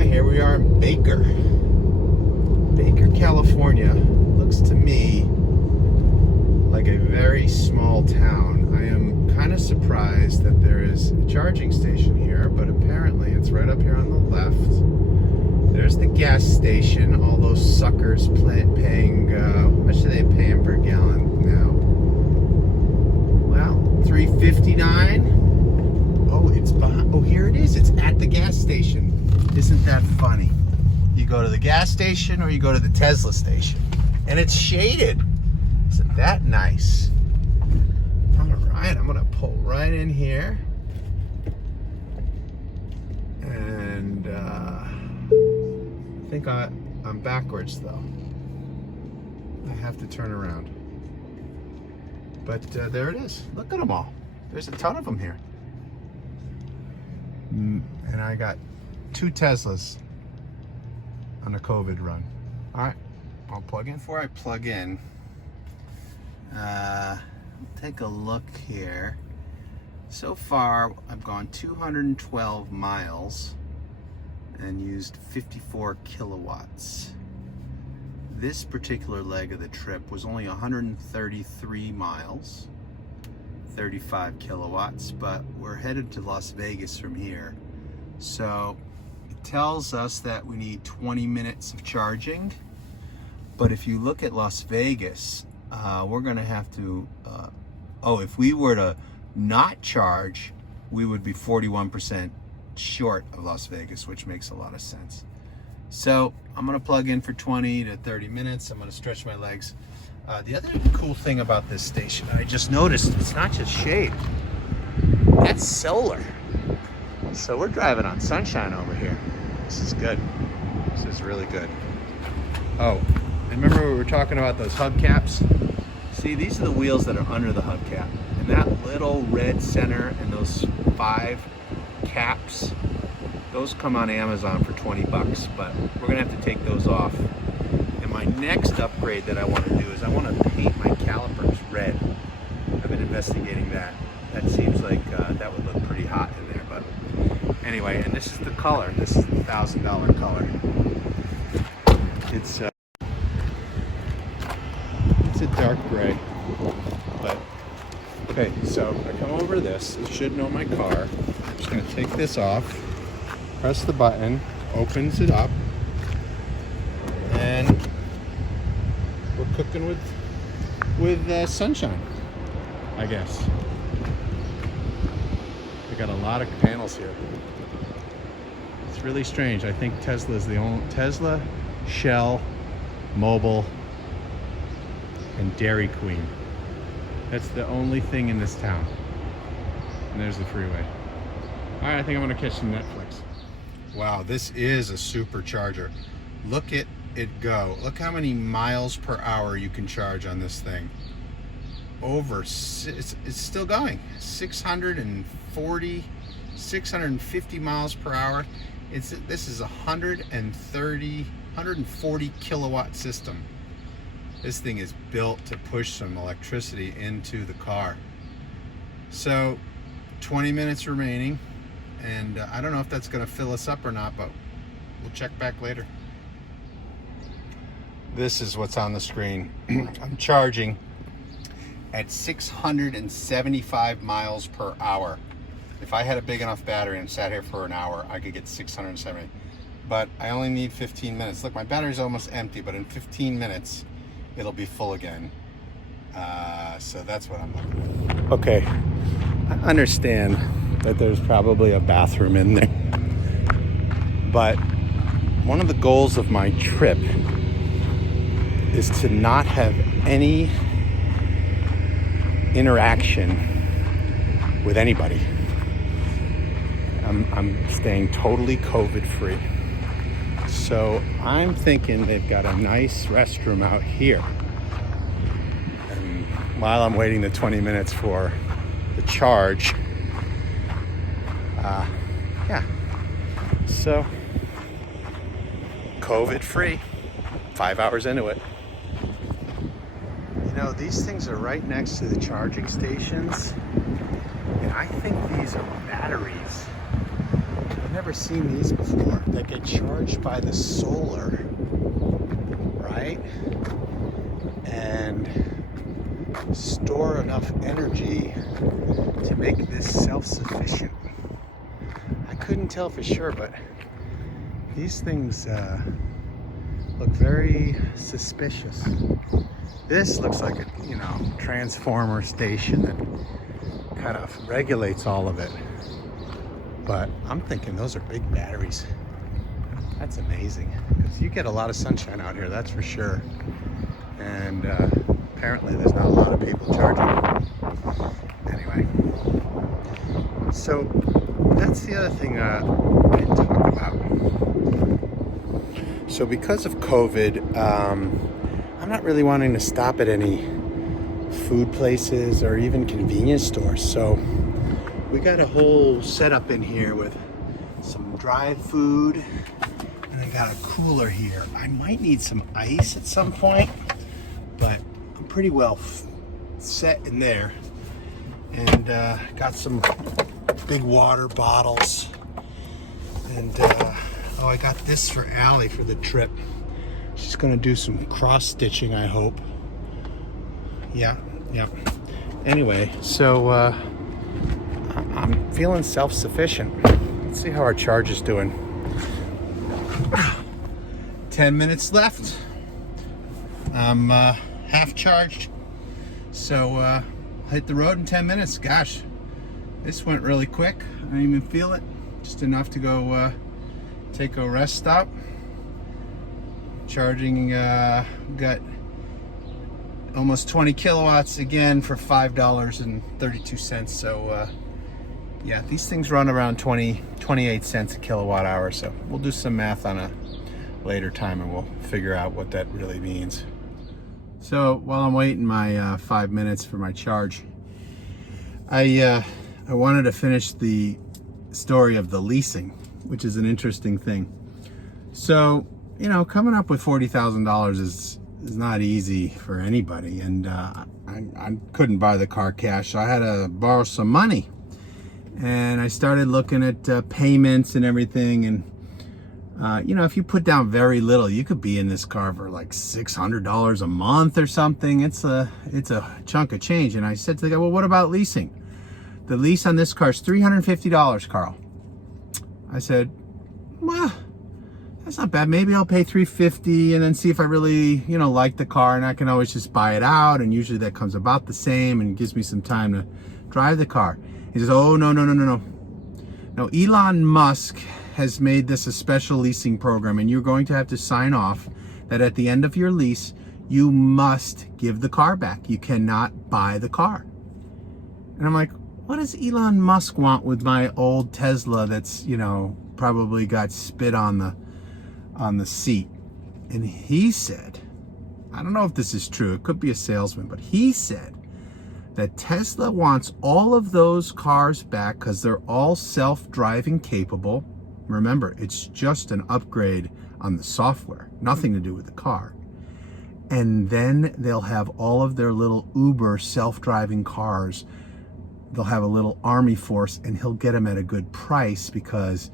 Hi, here we are in Baker, California. Looks to me like a very small town. I am kind of surprised that there is a charging station here, but apparently it's right up here on the left. There's the gas station. All those suckers paying, how much are they paying per gallon now? Well, $3.59. Oh, here it is. It's at the gas station. Isn't that funny? You go to the gas station or you go to the Tesla station, and it's shaded. Isn't that nice? All right, I'm gonna pull right in here, and I think I'm backwards though. I have to turn around. But there it is. Look at them all. There's a ton of them here. And I got 2 Teslas on a COVID run. All right, I'll plug in. Before I plug in, take a look here. So far, I've gone 212 miles and used 54 kilowatts. This particular leg of the trip was only 133 miles, 35 kilowatts, but we're headed to Las Vegas from here. So it tells us that we need 20 minutes of charging. But if you look at Las Vegas, we're gonna have to, if we were to not charge, we would be 41% short of Las Vegas, which makes a lot of sense. So I'm gonna plug in for 20 to 30 minutes. I'm gonna stretch my legs. The other cool thing about this station, I just noticed, it's not just shade. That's solar. So we're driving on sunshine over here. This is good. This is really good. Oh, and remember we were talking about those hubcaps? See, these are the wheels that are under the hubcap. And that little red center and those 5 caps, those come on Amazon for 20 bucks, but we're gonna have to take those off. And my next upgrade that I want to do is I want to paint my calipers red. I've been investigating that. That seems like that would look pretty hot in there, but anyway, and this is the color. This is the $1,000 color. It's a dark gray, but okay, so I come over this. It should know my car. I'm just gonna take this off, press the button, opens it up, and we're cooking with sunshine, I guess. We got a lot of panels here. It's really strange. I think Tesla is the only Tesla, Shell, Mobil, and Dairy Queen. That's the only thing in this town. And there's the freeway. All right, I think I'm gonna catch some Netflix. Wow, this is a supercharger. Look at it go. Look how many miles per hour you can charge on this thing. It's still going. 650 miles per hour. This is 140 kilowatt system. This thing is built to push some electricity into the car. So 20 minutes remaining, and I don't know if that's going to fill us up or not, but we'll check back later. This is what's on the screen. I'm charging at 675 miles per hour. If I had a big enough battery and sat here for an hour, I could get 670. But I only need 15 minutes. Look, my battery's almost empty, but in 15 minutes, it'll be full again. So that's what I'm looking at. Okay, I understand that there's probably a bathroom in there. But one of the goals of my trip is to not have any interaction with anybody. I'm staying totally COVID free. So I'm thinking they've got a nice restroom out here. And while I'm waiting the 20 minutes for the charge, yeah. So COVID free, 5 hours into it. You know, these things are right next to the charging stations, and I think these are batteries. I've never seen these before that get charged by the solar, right? And store enough energy to make this self-sufficient. I couldn't tell for sure, but these things look very suspicious. This looks like a, transformer station that kind of regulates all of it. But I'm thinking those are big batteries. That's amazing, because you get a lot of sunshine out here, that's for sure. And apparently there's not a lot of people charging. Anyway, so that's the other thing I didn't talk about. So because of COVID, I'm not really wanting to stop at any food places or even convenience stores. So we got a whole setup in here with some dry food, and I got a cooler here. I might need some ice at some point, but I'm pretty well set in there. And got some big water bottles. And oh, I got this for Allie for the trip. She's gonna do some cross stitching, I hope. Yeah. Anyway, so I'm feeling self-sufficient. Let's see how our charge is doing. 10 minutes left. I'm half charged. So hit the road in 10 minutes. Gosh, this went really quick. I didn't even feel it. Just enough to go take a rest stop. Charging, got almost 20 kilowatts again for $5.32. So yeah, these things run around 28 cents a kilowatt hour. So we'll do some math on a later time and we'll figure out what that really means. So while I'm waiting my 5 minutes for my charge, I wanted to finish the story of the leasing, which is an interesting thing. So, coming up with $40,000 is not easy for anybody, and I couldn't buy the car cash, so I had to borrow some money. And I started looking at payments and everything, and if you put down very little, you could be in this car for like $600 a month or something. It's a chunk of change. And I said to the guy, well, what about leasing? The lease on this car is $350, Carl. I said, well, that's not bad. Maybe I'll pay $350 and then see if I really, like the car, and I can always just buy it out. And usually that comes about the same and gives me some time to drive the car. He says, oh, no. No, Elon Musk has made this a special leasing program, and you're going to have to sign off that at the end of your lease, you must give the car back. You cannot buy the car. And I'm like, what does Elon Musk want with my old Tesla that's, probably got spit on the seat? And he said, I don't know if this is true, it could be a salesman, but he said that Tesla wants all of those cars back because they're all self-driving capable. Remember, it's just an upgrade on the software, nothing to do with the car. And then they'll have all of their little Uber self-driving cars. They'll have a little army force, and he'll get them at a good price because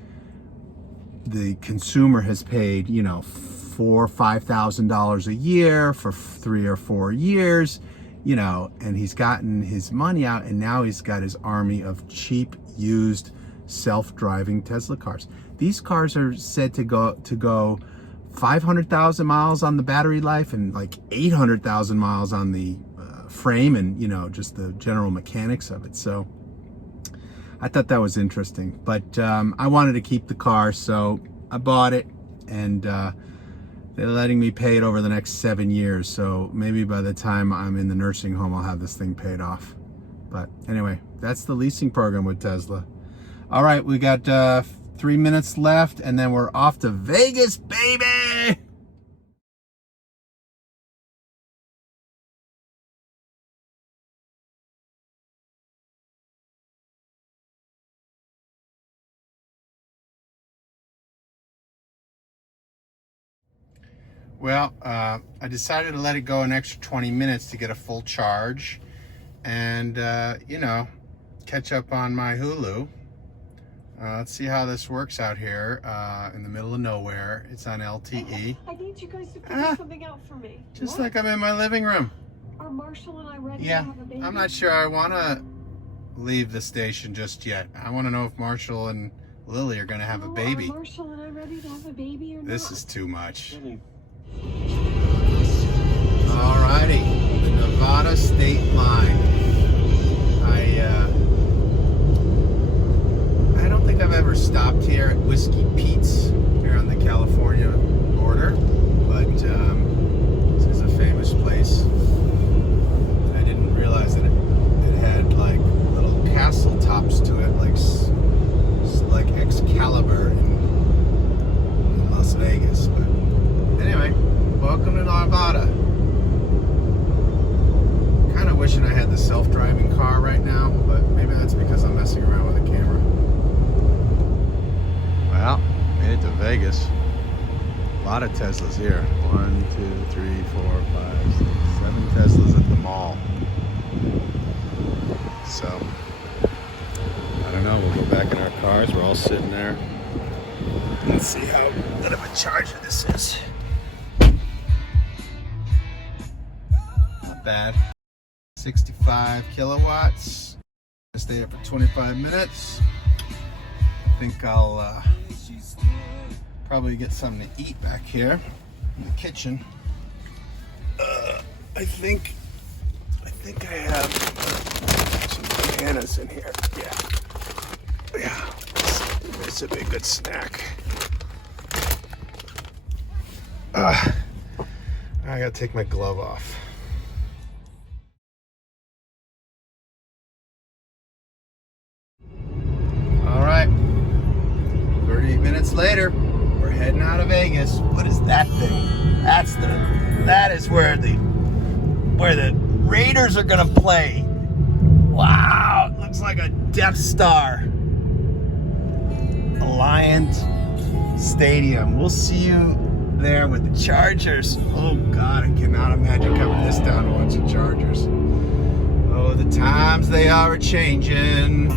the consumer has paid, $4,000 or $5,000 a year for 3 or 4 years, and he's gotten his money out, and now he's got his army of cheap, used, self-driving Tesla cars. These cars are said to go 500,000 miles on the battery life and like 800,000 miles on the frame and, just the general mechanics of it. So I thought that was interesting, but I wanted to keep the car, so I bought it, and they're letting me pay it over the next 7 years. So maybe by the time I'm in the nursing home, I'll have this thing paid off. But anyway, that's the leasing program with Tesla. All right, we got 3 minutes left, and then we're off to Vegas, baby! Well, I decided to let it go an extra 20 minutes to get a full charge and, catch up on my Hulu. Let's see how this works out here in the middle of nowhere. It's on LTE. I need you guys to figure something out for me. Just like I'm in my living room. Are Marshall and I ready to Yeah, have a baby? I'm not sure I want to leave the station just yet. I want to know if Marshall and Lily are going to have a baby. Are Marshall and I ready to have a baby or not? This is too much. Alrighty, the Nevada state line. I don't think I've ever stopped here at Whiskey Pete's here on the California border, but this is a famous place. I didn't realize that it had like little castle tops to it, like Excalibur in Las Vegas. But anyway, welcome to Nevada. Kind of wishing I had the self-driving car right now, but maybe that's because I'm messing around with a camera. Well, made it to Vegas. A lot of Teslas here. 1, 2, 3, 4, 5, 6, 7 Teslas at the mall. So, I don't know, we'll go back in our cars. We're all sitting there. Let's see how good of a charger this is. Not bad. 65 kilowatts. I stayed up for 25 minutes. I think I'll probably get something to eat back here in the kitchen. I think I have some bananas in here. Yeah, this would be a good snack. I gotta take my glove off. All right, 38 minutes later, we're heading out of Vegas. What is that thing? That is where the Raiders are gonna play. Wow, it looks like a Death Star. Alliance Stadium. We'll see you there with the Chargers. Oh God, I cannot imagine coming this down to watch the Chargers. Oh, the times they are changing.